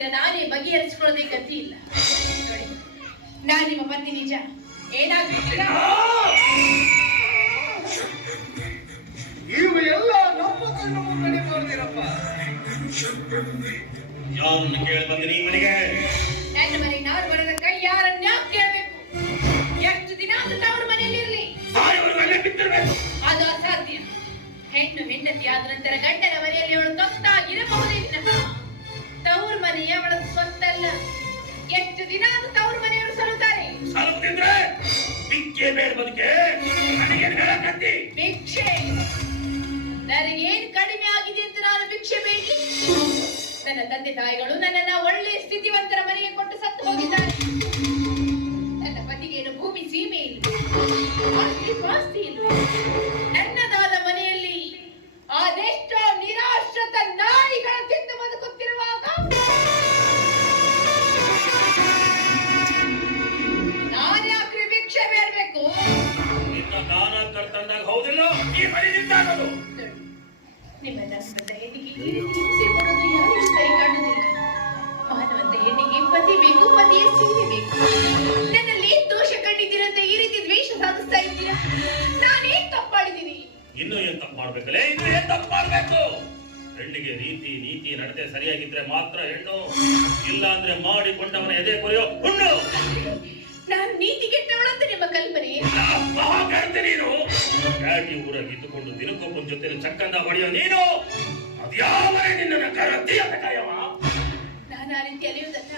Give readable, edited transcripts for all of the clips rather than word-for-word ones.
ನಾನೇ ಬಗೆಹರಿಸಿಕೊಳ್ಳೋದೇ ಗತಿ ಇಲ್ಲ. ನೋಡಿ, ನಾನು ನಿಮ್ಮ ಪತಿ ನಿಜ. ಏನಾಗ್ಬೇಕಿಲ್ಲ ಇವು ಎಲ್ಲ ನಮ್ಮ ಕಣ್ಣು ಮುನ್ನಡೆ ಮಾಡ್ತೀರಪ್ಪ. ಯಾರನ್ನು ಕೇಳಿ ಬಂದಿರಿ ಮನೆಗೆ? ನನ್ನ ಮನೆಗೆ ನಾವು ಬರೋದ ಕೈ ಯಾರನ್ನ ಕೇಳಬೇಕು? ಎಷ್ಟು ದಿನ ಅಂತ ಅವ್ರ ಮನೆಯಲ್ಲಿ ಇರಲಿ, ಅದು ಅಸಾಧ್ಯ. ಹೆಣ್ಣು ಹೆಂಡತಿ ಆದ ನಂತರ ಗಂಡನ ಮನೆಯಲ್ಲಿ ಅವಳು ತೊತ್ತಾಗಿರಬಹುದೇ ವಿನಃ ತವ್ರ ಮನೆಯ ಅವಳ ಸ್ವಂತ ಅಲ್ಲ. ಎಷ್ಟು ದಿನ ಅಂತ ತವ್ರ ಮನೆಯವರು ಸಲ್ಲುತ್ತಾರೆ. ಭಿಕ್ಷೆ ನನಗೇನು ಕಡಿಮೆ ಆಗಿದೆ ಅಂತ ನಾನು ಭಿಕ್ಷೆ ಬೇಡಿ? ನನ್ನ ತಂದೆ ತಾಯಿಗಳು ನನ್ನನ್ನ ಒಳ್ಳೆ ಸ್ಥಿತಿವಂತರ ಮನೆಗೆ ಕೊಟ್ಟು ಸತ್ತು ಹೋಗಿದ್ದಾರೆ. ನನ್ನ ಪತಿಗೇನು ಭೂಮಿ ಸೀಮೆ ಇಲ್ಲ, ಆಸ್ತಿ ಇಲ್ಲ. ನನ್ನದಾದ ಮನೆಯಲ್ಲಿ ಅದೆಷ್ಟೋ ನಿರಾಶ್ರಿತ ನಾಯಿಗಳ ತಿಂದು ಬದುಕುತ್ತಿರುವಾಗ ನಾನ್ಯಾಕ್ರಿ ಭಿಕ್ಷೆ ಬೇಡಬೇಕು? ನಿಮ್ಮ ನಷ್ಟದ ಹೆಣ್ಣಿಗೆ ಈ ರೀತಿ ಹಿಂಸೆ ಕೊಡೋದು ಯಾರಿಗೂ ಸರಿ ಕಾಣುವುದಿಲ್ಲ. ಮಾನವಂತ ಹೆಣ್ಣಿಗೆ ಪತಿ ಬೇಕು, ಪತಿಯ ಸೀರೆ ಬೇಕು. ನನ್ನಲ್ಲಿ ದೋಷ ಕಂಡಿದ್ದೀರಂತೆ ಈ ರೀತಿ ದ್ವೇಷ ಸಾಧಿಸ್ತಾ ಇದ್ದೀರಾ? ನಾನೇನ್ ತಪ್ಪು ಮಾಡಿದ್ದೀನಿ? ಇನ್ನು ಏನ್ ತಪ್ಪು ಮಾಡ್ಬೇಕಲ್ಲ? ಇನ್ನು ಏನ್ ತಪ್ಪು ಮಾಡ್ಬೇಕು? ಹೆಣ್ಣಿಗೆ ರೀತಿ ನೀತಿ ನಡತೆ ಸರಿಯಾಗಿದ್ರೆ ಮಾತ್ರ ಹೆಣ್ಣು, ಇಲ್ಲ ಅಂದ್ರೆ ಮಾಡಿಕೊಂಡವನ ಎದೆ ಕೊರೆಯೋ ಹುಣ್ಣು. ನಾನು ನೀತಿ ಕೆಟ್ಟವಳಂತ ನಿಮ್ಮ ಕಲ್ಪನೆ? ನೀನು ಡ್ಯಾಡಿ ಊರಾಗಿ ಇದ್ದುಕೊಂಡು ದಿನಕ್ಕೊಬ್ಬನ ಜೊತೆ ಚಕ್ಕಂದ ಹೊಡೆಯೋ ನೀನು, ಅದ್ಯಾವ ನಿನ್ನ ಕರತಿ ಅಂತ ಕಾಯವ. ನಾನು ಆ ರೀತಿ ಅಲಿಯುವುದನ್ನ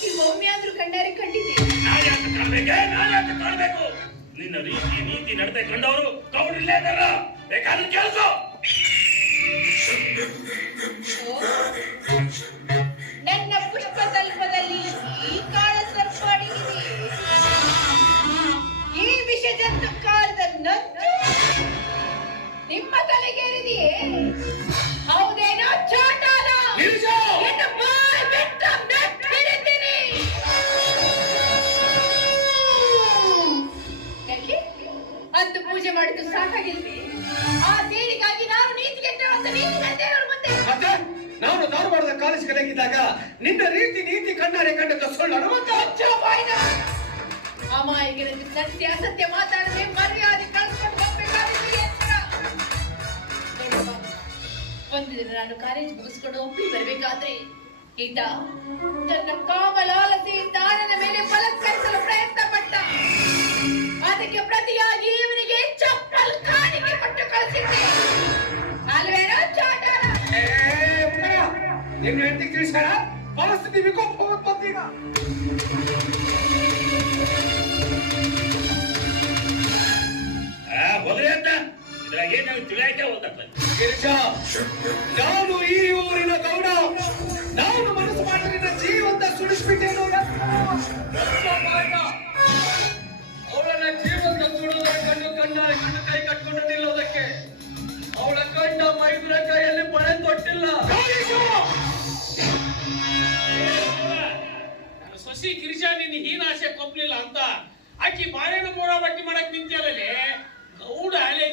ನೀವು ಒಮ್ಮೆ ಆದ್ರೂ ಕಣ್ಣಾರೆ ಕಂಡಿದ್ದೆ. ನಾನ್ಯಾಕೆ ಕಾಣಬೇಕು? ನಿನ್ನ ರೀತಿ ನೀತಿ ನಡತೆ ಕಂಡವರು ಕೌಡಿಲ್ಲೇ ಇದ್ದಾರ, ಬೇಕಾದ್ರೆ ಕೇಳಿಸೋ. ನನ್ನ ಪುಷ್ಪ ತಲ್ಪದಲ್ಲಿ ಈ ಕಾಳ ಸರ್ಪ ಅಡಗಿದೆ. ಈ ವಿಷ ಜಂತು ಕಾಲದ ನಂಜು ನಿಮ್ಮ ತಲೆಗೇರಿದೆಯೇ? ಹೌದೇನೋ ಚಾಟಾಲ? ಎಂದು ಬಾಯ್ ಬಿಟ್ಟು ಮೆಟ್ಟಿರಿದ್ದೀನಿ. ಯಾಕೆ ಅಂದು ಪೂಜೆ ಮಾಡಿದ್ದು ಸಾಕಾಗಿಲ್ವೇ? ಆ ದೇವಿಗಾಗಿ ನಾನು ನೀತಿ ಕೆಟ್ಟವಂತ ನೀತಿ ಕಟ್ಟೆಯವ್ರ ಮುಂದೆ ನಾನು ಧಾರವಾಡದ ಕಾಲೇಜ್ ಕಲಿಯಾಗಿದ್ದಾಗ ನಿನ್ನ ರೀತಿ ನೀತಿ ಕಣ್ಣಾರೆ ಕಂಡದ ಸುಳ್ಳು ಅನುಮತ. ಅಮಾಯಕರಲ್ಲಿ ಸತ್ಯ ಅಸತ್ಯ ಮಾತಾಡದೆ ಮರ್ಯಾದೆ ಕಳ್ಕೊಂಡು ಹೋಗ್ಬೇಕಾದ್ರೆ ಒಂದು ದಿನ ನಾನು ಕಾಲೇಜ್ ಮುಗಿಸ್ಕೊಂಡು ಒಪ್ಪಿ ಬರ್ಬೇಕಾದ್ರೆ ಈತ ತನ್ನ ಕಾಮಲಾಲತೆ ದಾನದ ಮೇಲೆ ಬಲತ್ಕರಿಸಲು ಪ್ರಯತ್ನ ಪಟ್ಟ. ಅದಕ್ಕೆ ಪ್ರತಿಯಾಗಿ ಇವನಿಗೆ ಚಪ್ಪಲ್ ಕಾಣಿಕೆ ಕೊಟ್ಟು ಕಳಿಸಿದ್ದೆ ಅಲ್ವೇನೋ ಚಾಟಾರ? ನಿನ್ನ ಹೆಂಡತಿ ತಿಳಿಸಾರ ಪರಿಸ್ಥಿತಿ ವಿಕೋಪ ಬಂದೀಗ. ಹೋದ್ರೆ ಅಂತ ಇದ್ರಾಗ ಏನಾದ್ರು ತಿಳಿಯಾಕೆ ಹೋಗ್ತಕ್ಕ. ನಾನು ಈ ಊರಿನ ಗೌಡ. ನಾನು ಮನಸ್ಸು ಮಾಡಿದ ಜೀವಂತ ಸುಳಿಸ್ಬಿಟ್ಟೇನು. ಅವಳನ್ನ ಜೀವಂತ ಸುಡುವುದರ ಕಣ್ಣು ಕೈ ಕಟ್ಕೊಂಡು ನಿಲ್ಲೋದಕ್ಕೆ ಅವಳ ಕಂಡ ಮೈದುರ ಕೈಯಲ್ಲಿ ಬಳೆ ತೊಟ್ಟಿಲ್ಲ. ಸೊಸಿ ಗಿರಿಜಾ ನಿನ್ನ ಹೀನಾಶೆ ಕೊಪ್ಪಲಿಲ್ಲ ಅಂತ ಆಕಿ ಬಾಳೆನ ಮೂಡ ಬಟ್ಟಿ ಮಾಡಕ್ ನಿಂತಿಯಲ್ಲೇ ಗೌಡ ಅಲೆ